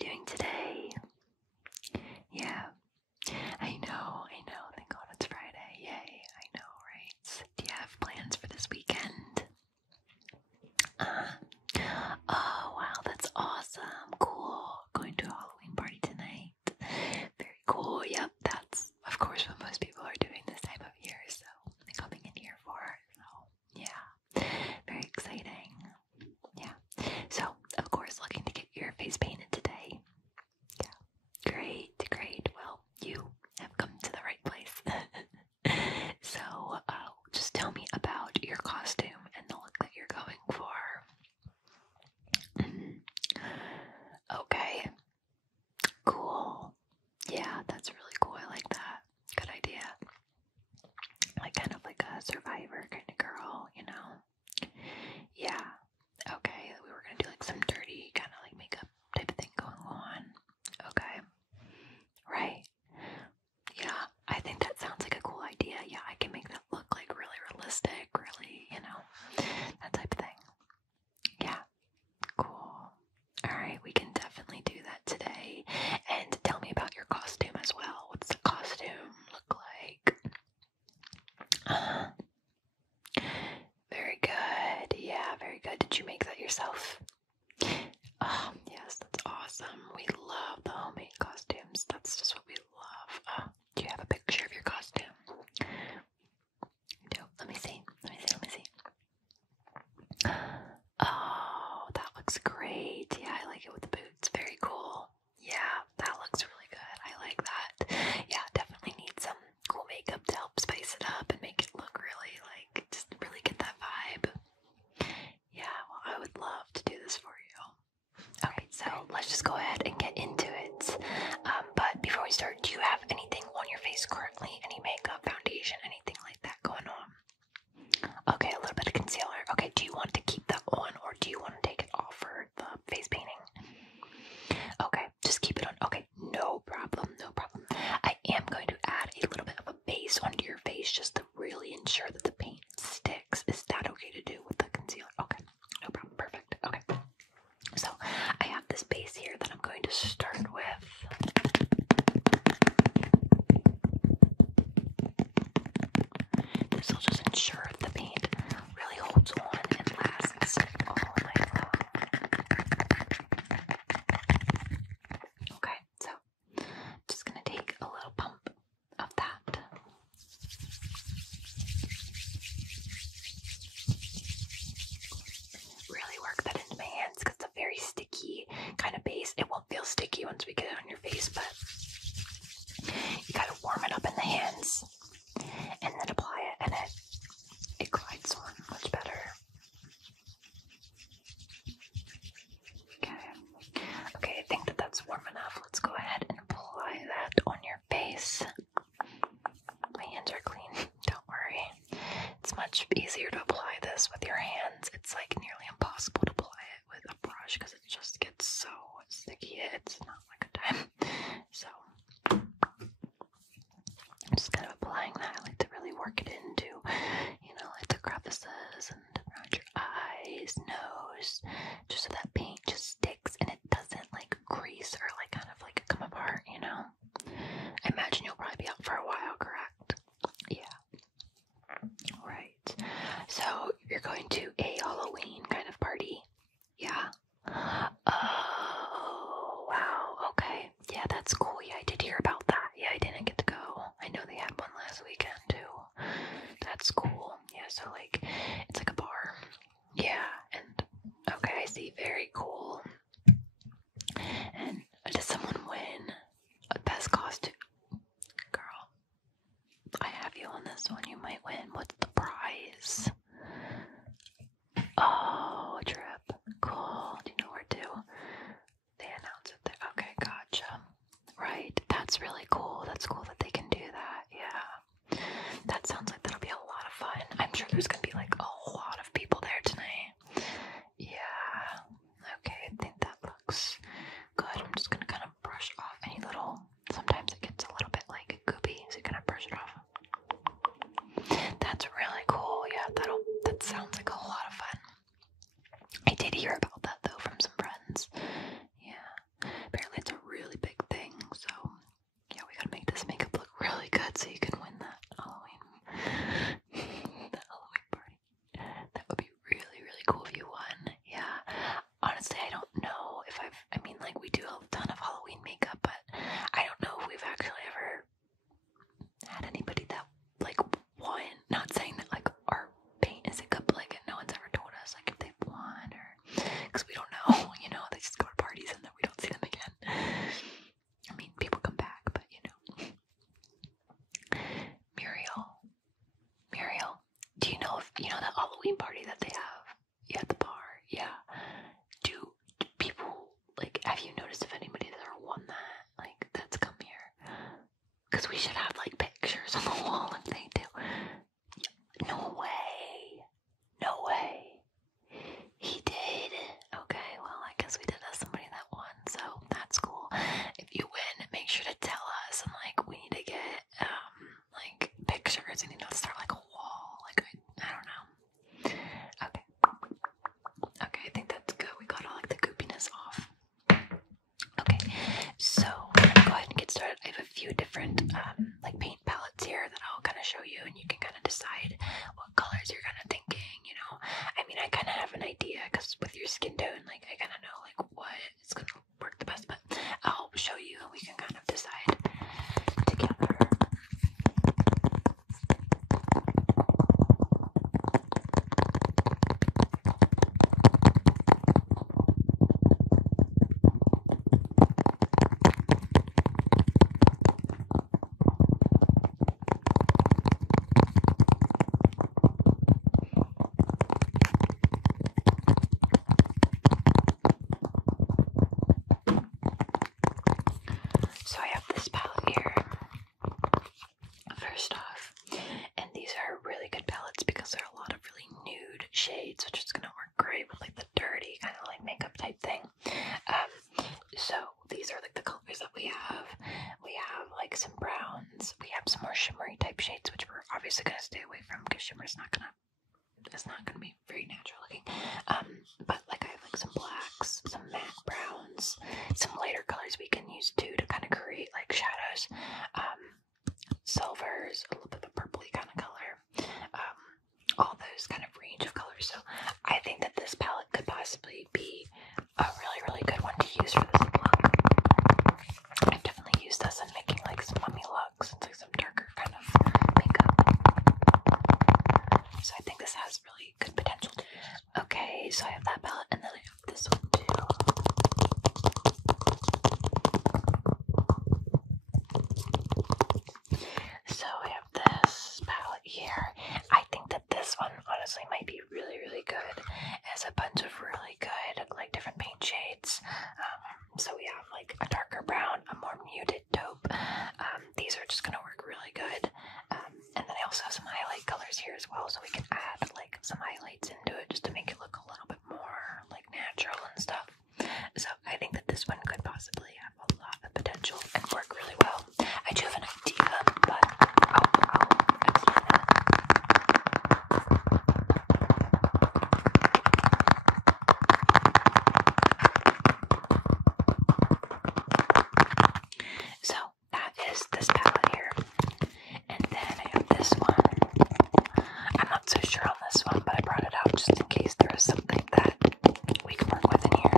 you doing today? Yeah, I know. Thank God it's Friday. Yay, I know, right? Do you have plans for this weekend? Oh, wow, that's awesome. Cool. Going to a Halloween party tonight. Very cool. Yep, that's, of course, what most people are doing this time of year, so they're coming in here for. So, yeah, very exciting. Yeah. So, of course, looking to get your face painted today. Yeah. Great. Well, you have come to the right place. So, just tell me about your costume and the look that you're going for. Okay. Cool. Yeah, that's really cool. I like that. Good idea. Like kind of like a survivor kind of girl, you know? Yeah. Okay. We were gonna do like some dirty kind of like makeup type of thing going on. Okay. Right. Yeah, I think that sounds like a cool idea. Yeah, I can make that look like really realistic, really, you know, that type of thing. Yeah. Cool. Alright, we can definitely do that today. And tell me about your costume as well. What's the costume look like? Very good. Yeah, very good. Did you make that yourself? Yes, that's awesome. We love the homemade costumes. That's just what we love. Do you have a picture of your costume? No, let me see. Oh, that looks great. Yeah, I like it with the boots. Very cool. Yeah, that looks really good. I like that. Yeah, definitely need some cool makeup to help spice it up and make it look really, like, just really get that vibe. Yeah, well, I would love to do this for you. Alright, so let's just go ahead and get into it. But before we start, do you have anything on your face currently? Any makeup, foundation, anything like that going on? Okay, a little bit of concealer. Okay, do you want to keep that on or do you want to take it off for the face painting? Okay, just keep it on. Okay, no problem. I am going to add a little bit of a base onto your face just to really ensure that the paint sticks. Is that okay to do with the concealer? Okay, no problem. Perfect. Okay. So, I have this base here that I'm going to start with. This will just ensure the paint really holds on and lasts all night long. Okay, so I'm just going to take a little pump of that. Really work that into my hands because it's a very sticky kind of base. It won't feel sticky once we get it on your face, but you gotta warm it up in the hands and then apply it, and it glides on much better. Okay, I think that's warm enough. Let's go ahead and apply that on your face. My hands are clean, don't worry. It's much easier to apply this with your hands. It's like nearly impossible to apply it with a brush because it just gets so sticky. It's not like a time. So I'm just kind of applying that. I like to really work it into, you know, like the crevices and around your eyes, nose, just so that paint just sticks and it doesn't like crease or like kind of like come apart, you know? I imagine you'll probably be out for a while, correct? Yeah. Right. So you're going to a Halloween kind of party? Yeah. Oh, wow. Okay. Yeah, that's cool. Yeah, I did hear about that. Yeah, I didn't get to go. I know they had one last weekend too. That's cool. Yeah, so like, it's like a bar. Yeah, and okay, I see. Very cool. And does someone win a best costume? Girl, I have you on this one. You might win. What's the prize? Oh, a trip. Cool. Do you know where to? They announce it there. Okay, gotcha. Right. That's really cool. That's cool that they can do that. Yeah. That sounds like that'll be a lot of fun. I'm sure there's gonna be like a lot of people there tonight. Yeah. Okay, I think that looks good. I'm just gonna kind of brush off any little, sometimes it gets a little bit like goopy, so you kind of brush it off. That's really cool. Yeah, that sounds like a lot of fun. I did hear about that though from some friends. Yeah. Apparently it's a really big thing, so yeah, we gotta make this makeup look really good so you can win that Halloween party. That would be really, really cool if you won. Yeah. Honestly, I don't know if we do a ton of Halloween makeup, but I don't know if we've actually ever had anybody that won. Not saying that our paint isn't good, but no one's ever told us if they've won, or because we don't know, they just go to parties and then we don't see them again. I mean, people come back, but Muriel, do you know if that Halloween party that they have at the bar? Yeah. Do people have you noticed if anybody's ever won that? That's come here? Because we should have pictures on the wall if they do. No way. No way. He did. Okay, well, I guess we did have somebody that won, so that's cool. If you win, make sure to tell us, and we need to get pictures, and start a wall. I don't know. Okay. Okay, I think that's good. We got all the goopiness off. Okay, so I'm gonna go ahead and get started. I have a few different paint palettes here that I'll kind of show you, and you can kind of decide what colors you're kind of thinking. I kind of have an idea because with your skin tone, I kind of know what is gonna work the best. But I'll show you, and we can kind of decide together. So I have this palette here, first off, and these are really good palettes because there are a lot of really nude shades, which is going to work great with the dirty kind of makeup type thing. So these are the colors that we have. We have some browns, we have some more shimmery type shades, which we're obviously going to stay away from because shimmer is not going to be very natural looking. But I have some blacks, some matte browns, some lighter colors we can use too to kind of create shadows, silvers, a little bit of a purpley kind of color, all those kind of range of colors. So I think that this palette could possibly be a really, really good one to use for this look. I've definitely used this in making some mummy looks and some darker kind of makeup. So I think this has really good potential. Okay, so I have that palette, and then I have this one too. So I have this palette here. I think that this one honestly might be really, really good. It has a bunch of really good different paint shades. So we have a darker brown, a more muted taupe. These are just gonna work really good. And then I also have some highlight colors here as well, so we can add some highlights into it just to make it look a little bit more natural and stuff. So I think that this one could possibly have a lot of potential and work really well. I do have an idea, but I'll explain that. So that is this palette here, and then I have this one. I'm not so sure on this one, but I brought it out just in case there is something that we can work with in here.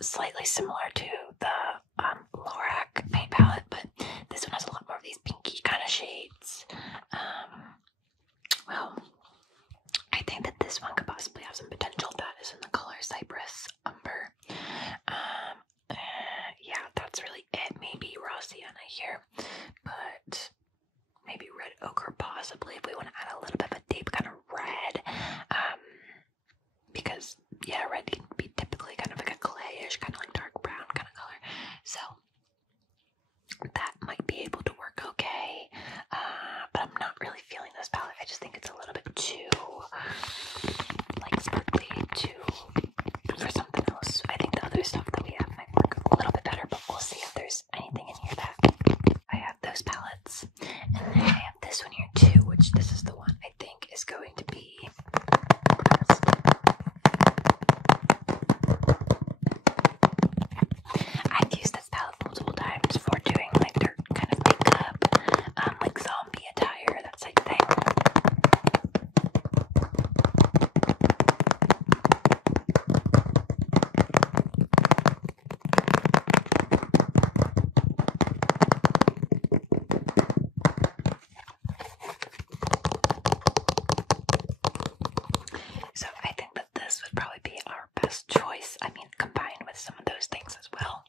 Slightly similar to the Lorac paint palette, but this one has a lot more of these pinky kind of shades. Well, I think that this one could possibly have some potential. That is in the color Cypress Umber. Yeah, that's really it. Maybe raw sienna here, but maybe red ochre possibly. possibly if we want to add a little bit of a deep kind of red. Because, yeah, red can be typically kind of like a clayish, kind of like dark brown kind of color. So that might be able to work okay. But I'm not really feeling this palette. I just think it's a little bit too, like, sparkly, for something else. I think the other stuff that we have might work a little bit better, but we'll see if there's anything in here that I have those palettes. And then I have this one here too, which this is the one I think is going to be I've used this palette multiple times for doing like their kind of makeup, like zombie attire, that type of thing. So I think that this would probably be our best choice. I mean, combined with some of those things as well.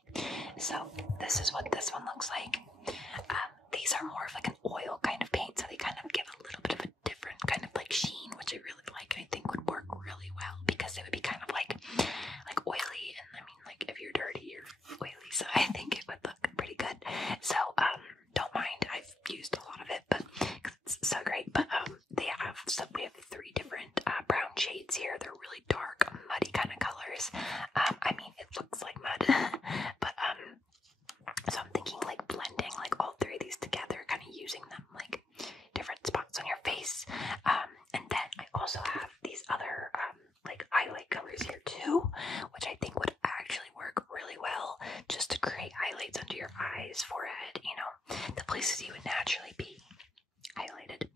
So this is what this one looks like. These are more of like an oil kind of paint, so they kind of give a little bit of a different kind of like sheen, which I really like. I think would work really well because it would be kind of like oily, and I mean, like, if you're dirty, you're oily, so I think it would look pretty good. So don't mind, I've used a lot of it, but it's so great. But we have 3 different brown shades here. They're really dark, muddy kind of colors. I mean, it looks like mud, but so I'm thinking like blending like all 3 of these together, kind of using them like different spots on your face. And then I also have these other like highlight colors here too, which I think would actually work really well just to create highlights under your eyes, forehead, you know, the places you would naturally be highlighted.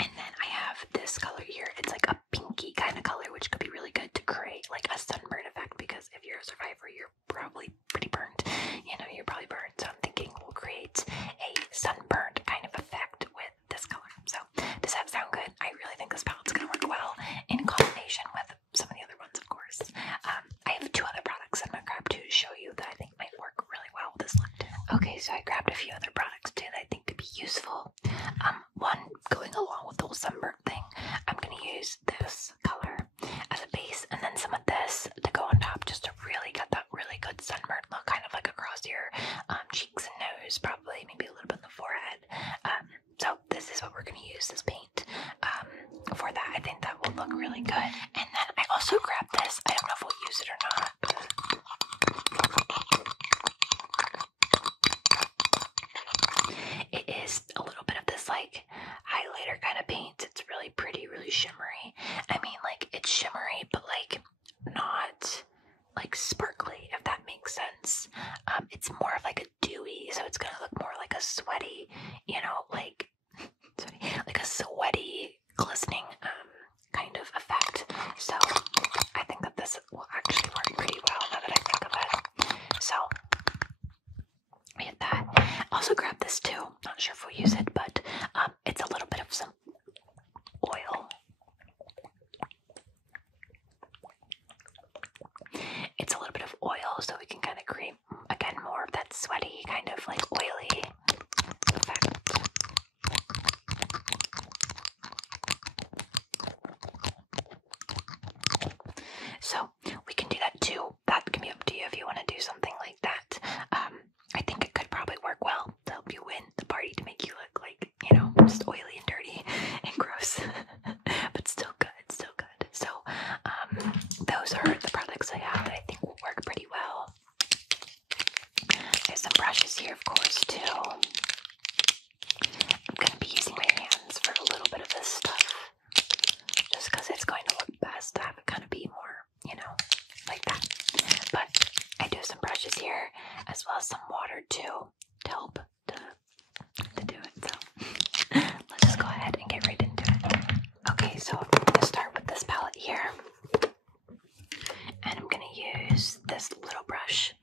And then I have this color here. It's like a pinky kind of color, which could be really good to create like a sunburn effect, because if you're a survivor, you're probably pretty burnt. You know, you're probably burned. So I'm thinking we'll create a sunburned kind of effect with this color. So does that sound good? I really think this palette's going to work well in combination with some of the other ones, of course. I have 2 other products I'm going to grab too to show you that I think might work really well with this look too. Okay, so I grabbed a few other products too that I think could be useful. One, going along with the whole sunburn thing, I'm going to use this color as a base, and then some of this to go on top, just to really get that really good sunburn look, kind of like across your cheeks and nose, probably maybe a little bit in the forehead. So this is what we're going to use, this paint, for that. I think that will look really good. And then I also grabbed this. I don't know if we'll use it or not. It is a little bit of this like highlighter kind of paint. It's really pretty, really shimmery. I mean, like, it's shimmery, but like not like sparkly, if that makes sense. It's more of like a dewy, so it's gonna look more like a sweaty, you know, like a sweaty, glistening kind of effect. So I think that this will actually work pretty well now that I think of it. So we have that. Also grab this too. Not sure if we'll use it, but it's a little bit of some oil. It's a little bit of oil, so we can kind of create, again, more of that sweaty, kind of like oily effect. So we can do that too. That can be up to you if you want to do something like that. I think it could probably work well to help you win the party, to make you look like, you know, just oily and dirty and gross, but still good, still good. So those are the products I have that I think will work pretty well. There's some brushes here, of course, too. I'm going to be using my hands for a little bit of this stuff, just because it's going to look best to have it kind of be more, you know, like that. But I do have some brushes here, as well as some water too, to help to do it. So let's just go ahead and get right into it. Okay, so I'm going to start with this palette here, and I'm going to use this little brush.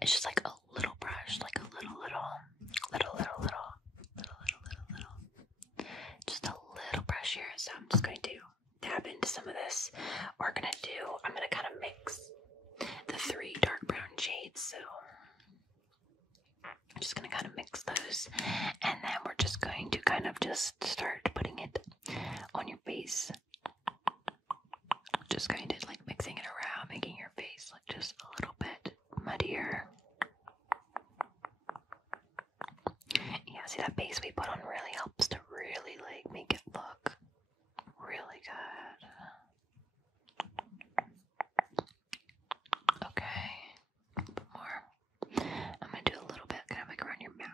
It's just like a little brush, like a little, just a little brush here. So I'm just going to dab into some of this. I'm going to kind of mix the 3 dark brown shades. So I'm just going to kind of mix those, and then we're just going to kind of just start putting it on your face. Just kind of like mixing it around, making your face look just a little bit muddier. Yeah, see that base we put on really helps to really like make it look really good. Okay, a bit more. I'm gonna do a little bit kind of like around your mouth.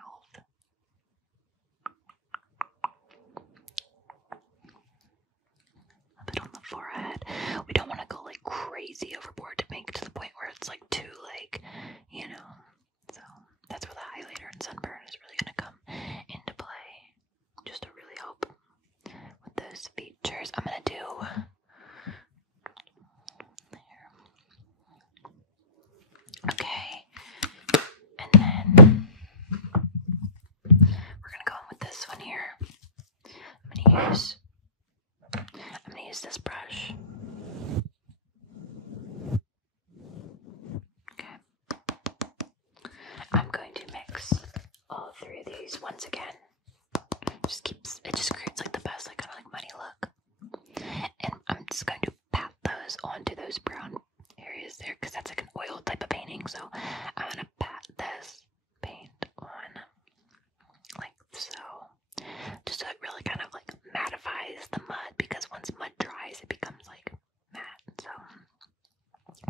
A bit on the forehead. We don't want to go like crazy overboard to make it to the point where it's like too like, you know. So that's where the highlighter and sunburn is really gonna come into play. Just to really help with those features. I'm gonna do there. Okay. And then we're gonna go in with this one here. I'm gonna use this brush. Okay. I'm going to mix all three of these once again. It just creates like the best like kind of like muddy look. And I'm just going to pat those onto those brown areas there because that's like an oil type of painting. So I'm gonna pat this paint on like so. Just so it really kind of like mattifies the mud, because once mud dries it becomes like matte. So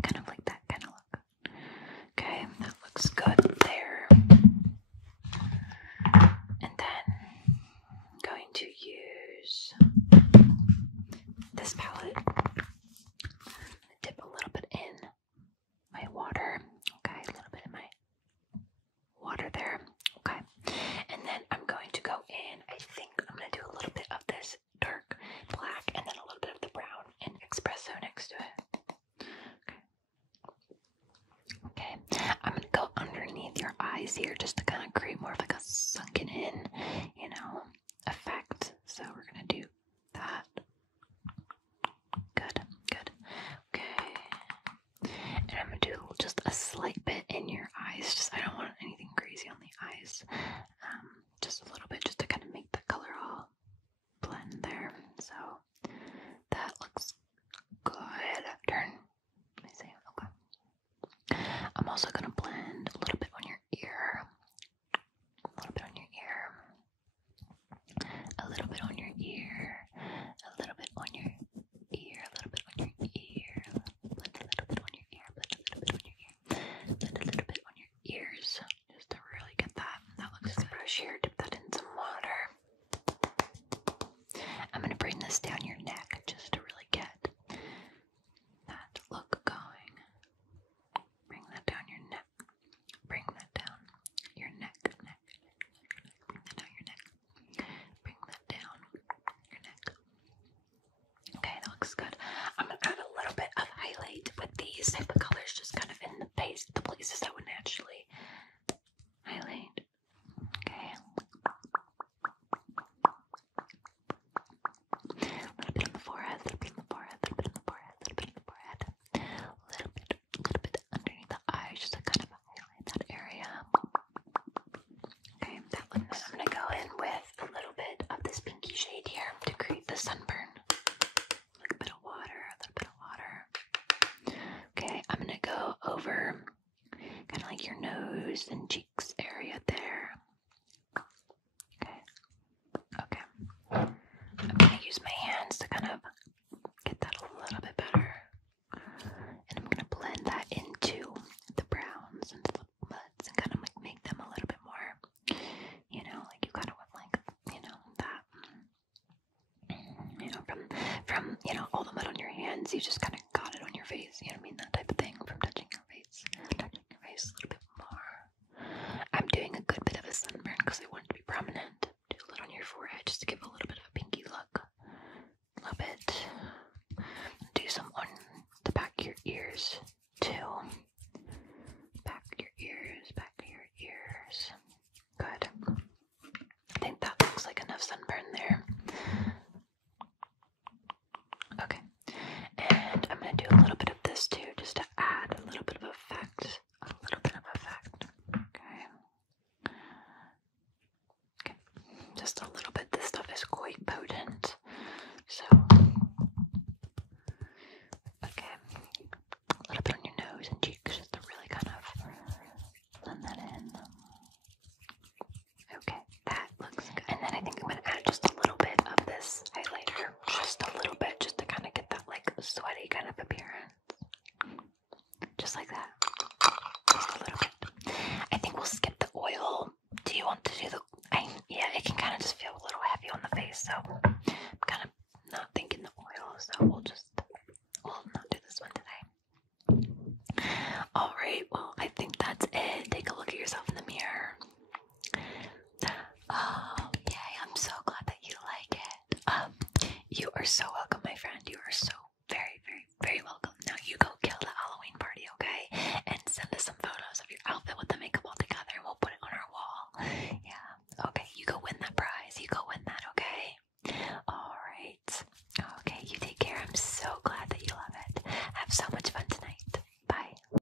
kind of like that kind of look. Okay, that looks good there. And then I'm going to use this palette. Dip a little bit in my water. Okay, a little bit in my water there. Okay, and then I'm going to go in. I think I'm going to do a little bit of this dark black and then a little bit of the brown and espresso next to it. Okay, I'm going to go underneath your eyes here just to kind of create more of like a sunken in, you know, effect. So we're going to do that. Good, good. Okay. And I'm going to do just a slight bit in your eyes. Just, I don't want anything crazy on the eyes. Just a little bit, just to kind of make the color all blend there. So that looks good. Turn. Let me see. Okay. I'm also going to blend a little bit on your ear. A little bit on your ear. A little bit on your ear. A little bit on your ear. A little bit on your ear. Blend a little bit on your ear. Blend a little bit on your ear. Blend a little bit on your ears. Just to really get that. That looks good. Brush here. Dip that in some water. I'm going to bring this down your neck just to really get that look going. Bring that down your neck. Bring that down your neck. Bring that down your neck. Bring that down your neck. Okay, that looks good. I'm going to add a little bit of highlight with these type of colors, just kind of in the places that would naturally highlight. Okay. A little bit on the forehead, a little bit on the forehead, a little bit on the forehead, a little bit on the forehead. A little bit underneath the eyes, just to kind of highlight that area. Okay, that looks. I'm gonna go in with a little bit of this pinky shade here to create the sunburn. A little bit of water, a little bit of water. Okay, I'm gonna go over kind of like your nose and cheeks area there. Okay. I'm gonna use my hands to kind of get that a little bit better. And I'm gonna blend that into the browns and the muds and kind of like make them a little bit more, you know, like you kind of want like, you know, that, you know, from, you know, all the mud on your hands, you just kind of got it on your face, you know what I mean, that type of thing, from touching your face a little bit more. I'm doing a good bit of a sunburn because I want it to be prominent. Do a little on your forehead just to give a little bit of a pinky look. A little bit. Do some on the back of your ears too. Back of your ears, back of your ears. Good. I think that looks like enough sunburn there. Okay. And I'm going to do a little bit of this too, just to add a little bit of effect. A little bit of effect. just like that. Just a little bit. I think we'll skip the oil. Do you want to do the... yeah, it can kind of just feel a little heavy on the face, so I'm kind of not thinking the oil, so we'll not do this one today. Alright, well, I think that's it. Take a look at yourself in the mirror. Oh, yay, I'm so glad that you like it. You are so welcome, my friend. You are so very, very, very welcome. Now you go kill the Halloween party, okay? And send us some photos of your outfit with the makeup all together, and we'll put it on our wall. Yeah, okay, you go win